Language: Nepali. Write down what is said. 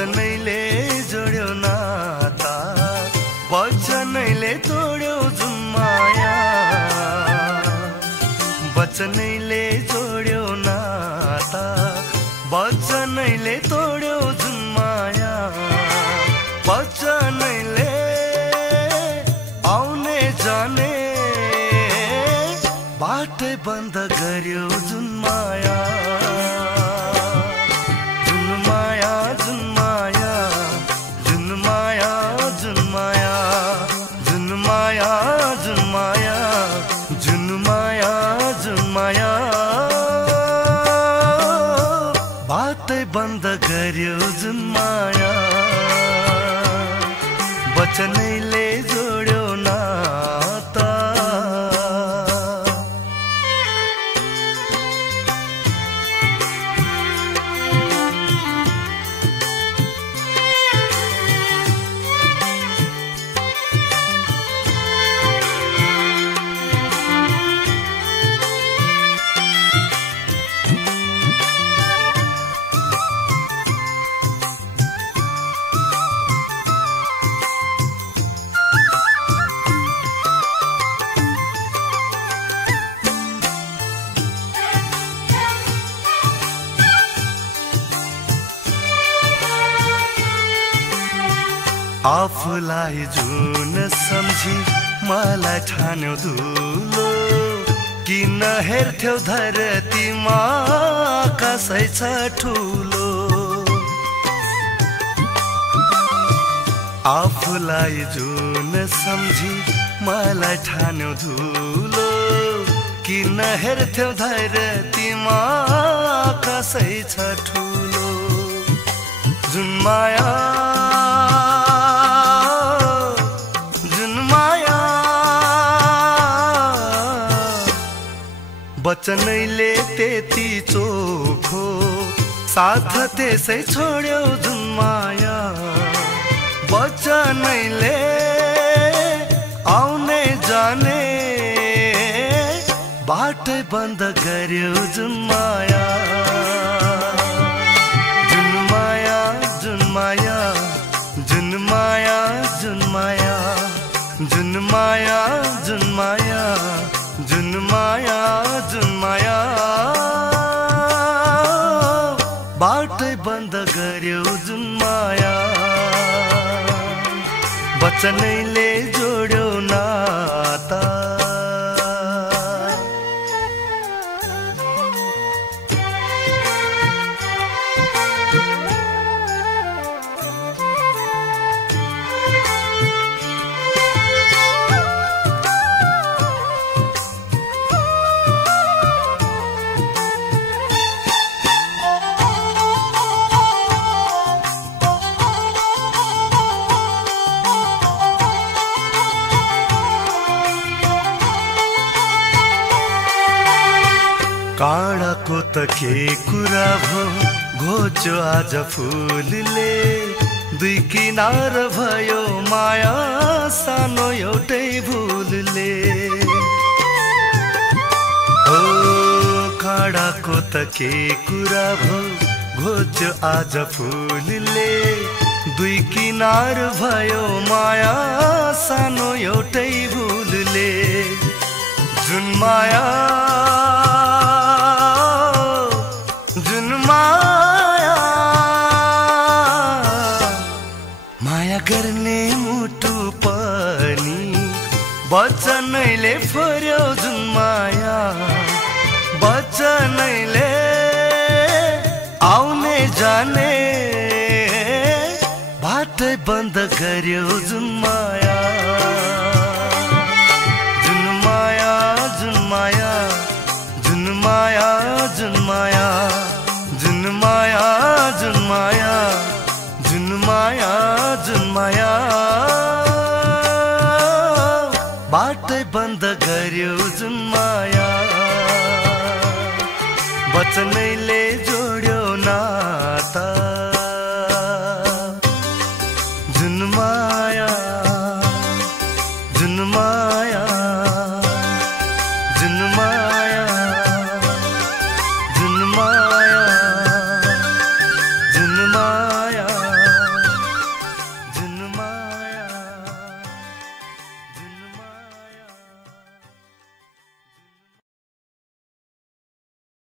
वचनैले जोड्यो नाता वचनैले तोड्यो जुन माया वचनैले जोड्यो नाता वचनैले तोड्यो जुन माया वचनैले आउने जाने बाटै बन्द गर्यो जुन माया जुन माया जुन माया जुन माया जुन माया जुन माया जुन माया जुन माया जुन माया बाटै बन्द गर्यो जुन माया वचनैले जोड्यो नाता आफूलाई जुन सम्झी मलाई ठान्यो धुलो किन हेर्थ्यौ धरतीमा कसै छ ठुलो आफूलाई जुन सम्झी मलाई ठान्यो धुलो किन हेर्थ्यौ धरतीमा कसै छ ठुलो जुन माया वचनैले त्यति चोखो साथ त्यसै छोड्यो जुन माया वचनैले आउने जाने बाटै बन्द गर्यो जुन माया जुन माया जुन माया जुन माया जुन माया जुन माया जुन माया जुन माया जुन माया बाटै बन्द गर्यो जुन माया वचनैले जोड्यो नाता काँडाको त के कुरा भो घोच्यो आज फुलले दुई किनार भयो माया सानो एउटै भुलले हो काँडाको त के कुरा भो घोच्यो आज फुलले दुई किनार भयो माया सानो एउटै भुलले जुन माया माया गर्ने मुटु पनि वचनैले फोर्यो जुन माया वचनैले आउने जाने बाटै बन्द गर्यो जुन माया